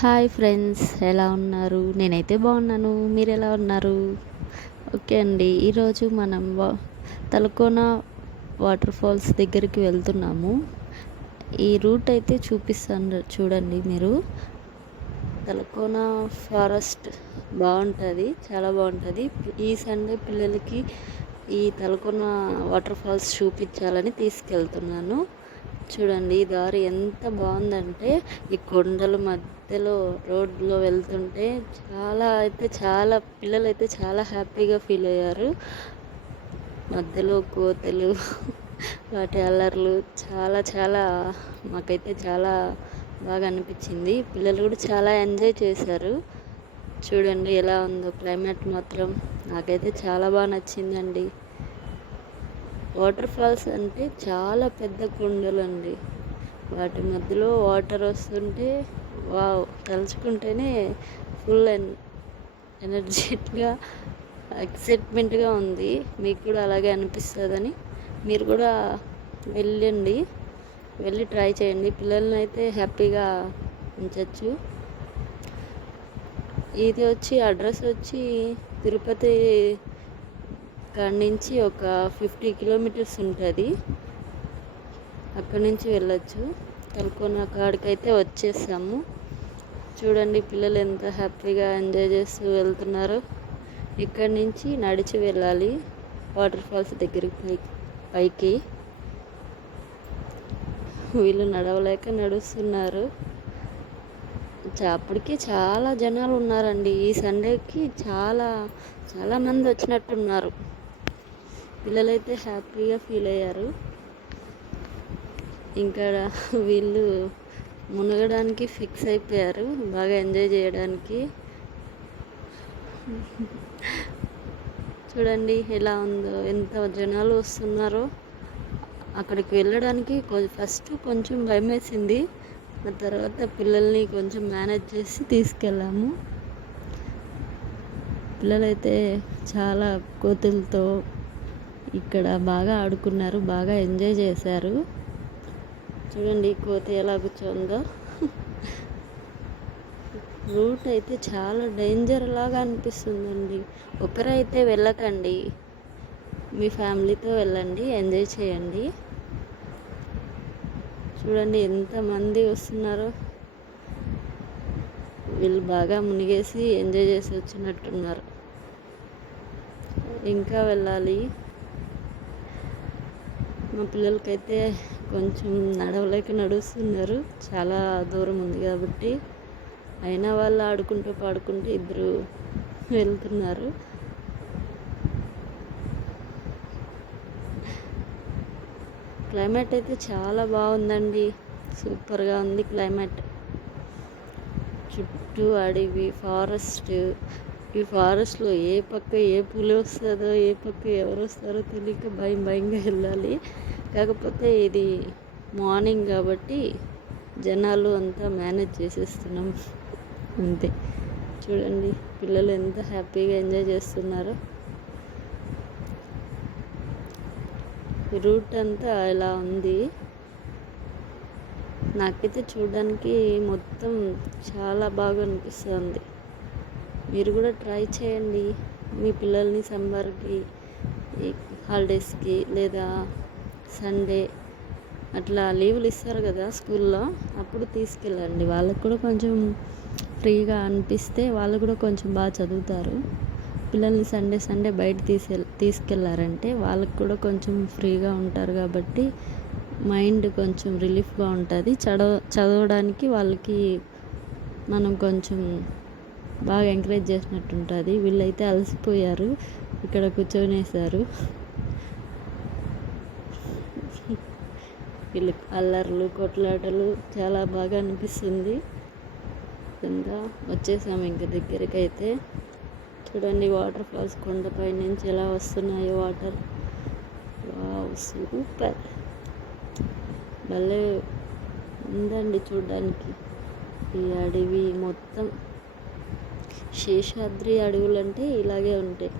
Hi friends ఎలా ఉన్నారు? నేనైతే బాగున్నాను. మీరు ఎలా ఉన్నారు? ఓకే అండి ఈరోజు మనం వా- తలకోన వాటర్ ఫాల్స్ దగ్గరికి వెళ్తున్నాము. ఈ రూట్ అయితే చూపిస్తాను చూడండి మీరు. తలకోన ఫారెస్ట్ బాగుంటుంది చాలా బాగుంటుంది. ఈ సండే పిల్లలకి ఈ తలకోన వాటర్ ఫాల్స్ చూపించాలని తీసుకెళ్తున్నాను. చూడండి ఈ దారి ఎంత బాగుందంటే ఈ కొండల మధ్యలో రోడ్లో వెళ్తుంటే చాలా అయితే చాలా పిల్లలు అయితే చాలా హ్యాపీగా ఫీల్ అయ్యారు. మధ్యలో కోతలు వాటి అల్లర్లు చాలా చాలా మాకైతే చాలా బాగా అనిపించింది. పిల్లలు కూడా చాలా ఎంజాయ్ చేశారు. చూడండి ఎలా ఉందో క్లైమేట్ మాత్రం నాకైతే చాలా బాగా నచ్చిందండి. వాటర్ ఫాల్స్ అంటే చాలా పెద్ద కొండలు అండి వాటి మధ్యలో వాటర్ వస్తుంటే వావ్ తలుచుకుంటేనే ఫుల్ ఎన్ ఎనర్జెటిక్గా ఎక్సైట్మెంట్గా ఉంది. మీకు కూడా అలాగే అనిపిస్తుందని మీరు కూడా వెళ్ళండి. వెళ్ళి ట్రై చేయండి. పిల్లల్ని అయితే హ్యాపీగా ఉంచవచ్చు ఇది వచ్చి అడ్రస్ వచ్చి తిరుపతి అక్కడి నుంచి ఒక ఫిఫ్టీ కిలోమీటర్స్ ఉంటుంది. అక్కడి నుంచి వెళ్ళొచ్చు. తలకోన కాడికైతే వచ్చేసాము. చూడండి పిల్లలు ఎంత హ్యాపీగా ఎంజాయ్ చేస్తూ వెళ్తున్నారు. ఇక్కడి నుంచి నడిచి వెళ్ళాలి. వాటర్ ఫాల్స్ దగ్గరికి పైకి పైకి. వీళ్ళు నడవలేక నడుస్తున్నారు. అప్పటికి చాలా జనాలు ఉన్నారండి. ఈ సండేకి చాలా చాలామంది వచ్చినట్టున్నారు. పిల్లలైతే హ్యాపీగా ఫీల్ అయ్యారు. ఇంకా వీళ్ళు మునగడానికి ఫిక్స్ అయిపోయారు బాగా ఎంజాయ్ చేయడానికి. చూడండి ఎలా ఉందో ఎంత జనాలు వస్తున్నారో. అక్కడికి వెళ్ళడానికి ఫస్ట్ కొంచెం భయం వేసింది. ఆ తర్వాత పిల్లల్ని కొంచెం మేనేజ్ చేసి తీసుకెళ్ళాము. పిల్లలైతే చాలా కోతులతో ఇక్కడ బాగా ఆడుకున్నారు బాగా ఎంజాయ్ చేశారు. చూడండి కోతి ఎలా కూర్చోందో. రూట్ అయితే చాలా డేంజర్ లాగా అనిపిస్తుందండి. ఒకరైతే వెళ్ళకండి. మీ ఫ్యామిలీతో వెళ్ళండి ఎంజాయ్ చేయండి. చూడండి ఎంతమంది వస్తున్నారో. వీళ్ళు బాగా మునిగేసి ఎంజాయ్ చేసి వచ్చినట్టున్నారు. ఇంకా వెళ్ళాలి. మా పిల్లలకైతే కొంచెం నడవలేక నడుస్తున్నారు. చాలా దూరం ఉంది కాబట్టి అయినా వాళ్ళు ఆడుకుంటూ పాడుకుంటూ ఇద్దరు వెళ్తున్నారు. క్లైమేట్ అయితే చాలా బాగుందండి. సూపర్గా ఉంది క్లైమేట్. చుట్టూ అడవి ఫారెస్ట్. ఈ ఫారెస్ట్లో ఏ పక్క ఏ పులి వస్తుందో ఏ పక్క ఎవరు వస్తారో తెలియక భయం భయంగా వెళ్ళాలి. కాకపోతే ఇది మార్నింగ్ కాబట్టి జనాలు అంతా మేనేజ్ చేసేస్తున్నాం. అంతే. చూడండి పిల్లలు ఎంత హ్యాపీగా ఎంజాయ్ చేస్తున్నారో. రూట్ అంతా ఇలా ఉంది. నాకైతే చూడడానికి మొత్తం చాలా బాగా అనిపిస్తుంది. మీరు కూడా ట్రై చేయండి. మీ పిల్లల్ని సమ్మర్కి హాలిడేస్కి లేదా సండే అట్లా లీవులు ఇస్తారు కదా స్కూల్లో అప్పుడు తీసుకెళ్ళండి. వాళ్ళకు కూడా కొంచెం ఫ్రీగా అనిపిస్తే వాళ్ళు కూడా కొంచెం బాగా చదువుతారు. పిల్లల్ని సండే సండే బయట తీసే తీసుకెళ్ళారంటే వాళ్ళకు కూడా కొంచెం ఫ్రీగా ఉంటారు కాబట్టి మైండ్ కొంచెం రిలీఫ్గా ఉంటుంది. చదవ చదవడానికి వాళ్ళకి మనం కొంచెం బాగా ఎంకరేజ్ చేసినట్టు ఉంటుంది. వీళ్ళైతే అలసిపోయారు. ఇక్కడ కూర్చొనేసారు. వీళ్ళు అల్లర్లు కొట్లాటలు చాలా బాగా అనిపిస్తుంది. ఇంకా వచ్చేసాము ఇంకా దగ్గరికి అయితే చూడండి వాటర్ ఫాల్స్ కొండపై నుంచి ఎలా వస్తున్నాయో వాటర్ వావ్ సూపర్ భలే ఉందండి చూడడానికి. ఈ అడవి మొత్తం శేషాద్రి అడవులు అంటే ఇలాగే ఉంటాయి.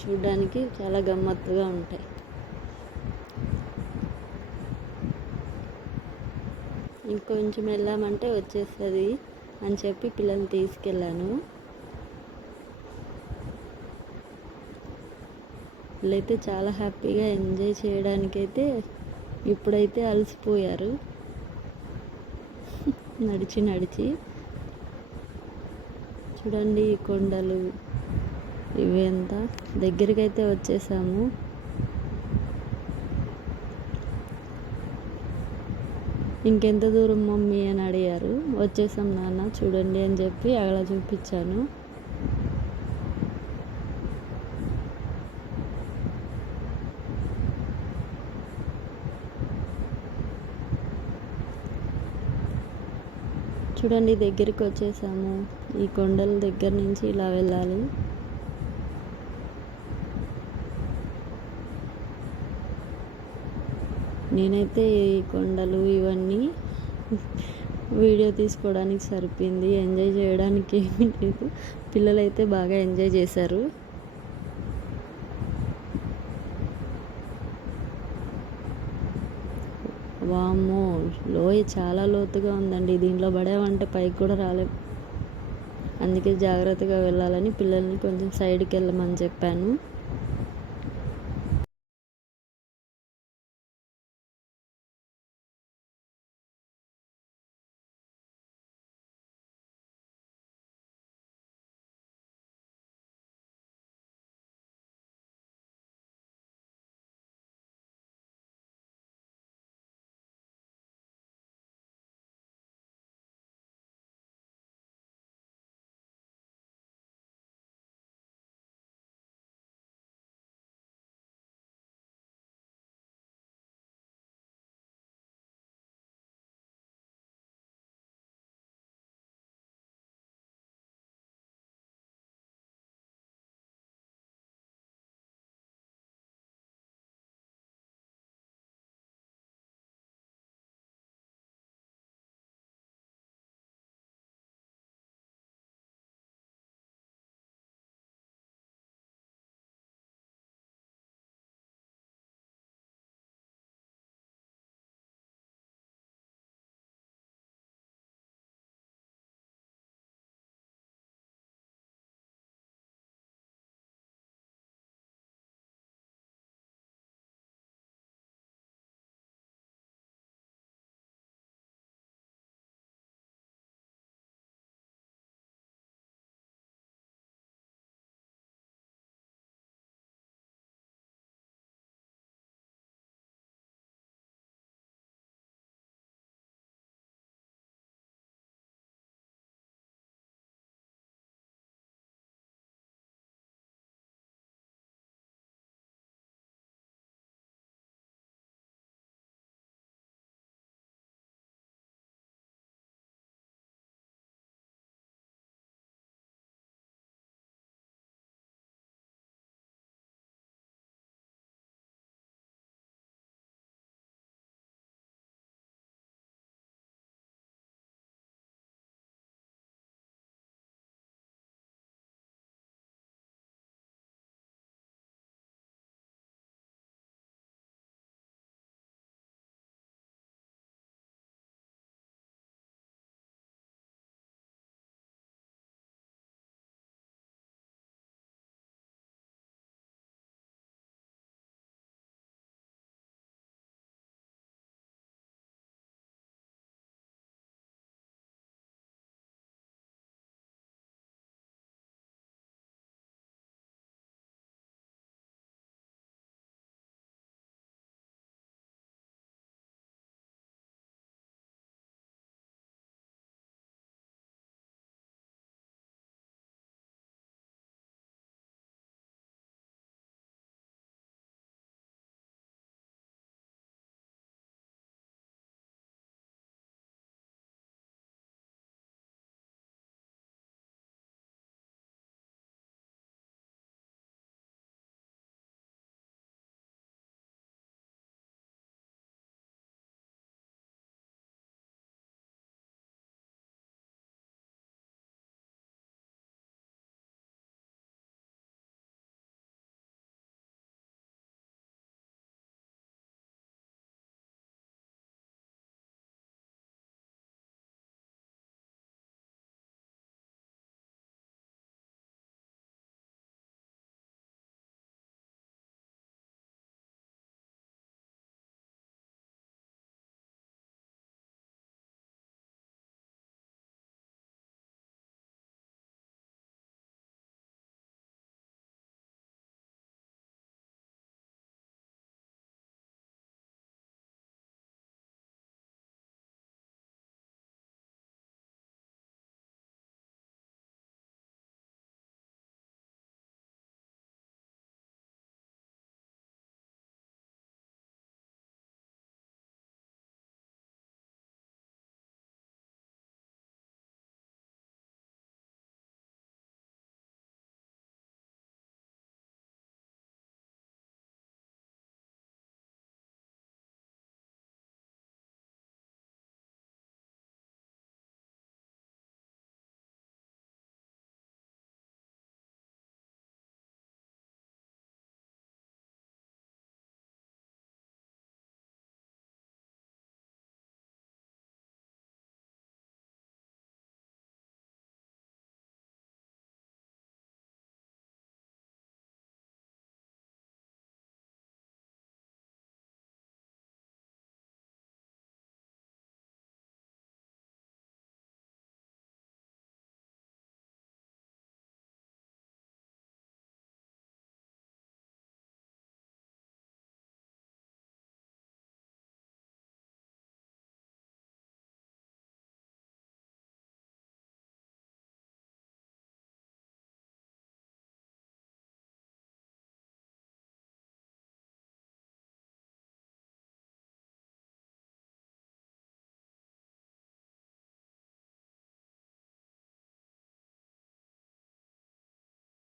చూడడానికి చాలా గమ్మత్తుగా ఉంటాయి. ఇంకొంచెం వెళ్ళామంటే వచ్చేస్తుంది అని చెప్పి పిల్లల్ని తీసుకెళ్ళాను. వీళ్ళైతే చాలా హ్యాపీగా ఎంజాయ్ చేయడానికైతే ఇప్పుడైతే అలసిపోయారు. నడిచి నడిచి. చూడండి ఈ కొండలు ఇవంతా ఎంత? దగ్గరికి అయితే వచ్చేసాము. ఇంకెంత దూరం మమ్మీ అని అడిగారు. వచ్చేసాం నాన్న చూడండి అని చెప్పి అక్కడ చూపించాను. చూడండి దగ్గరికి వచ్చేసాము. ఈ కొండల దగ్గర నుంచి ఇలా వెళ్ళాలి. నేనైతే ఈ కొండలు ఇవన్నీ వీడియో తీసుకోవడానికి సరిపోయింది. ఎంజాయ్ చేయడానికి ఏమీ లేదు. పిల్లలైతే బాగా ఎంజాయ్ చేశారు. వామ్మో లోయ చాలా లోతుగా ఉందండి. దీంట్లో పడేవంటే పైకి కూడా రాలేం. అందుకే జాగ్రత్తగా వెళ్ళాలని పిల్లల్ని కొంచెం సైడ్కి వెళ్ళమని చెప్పాను.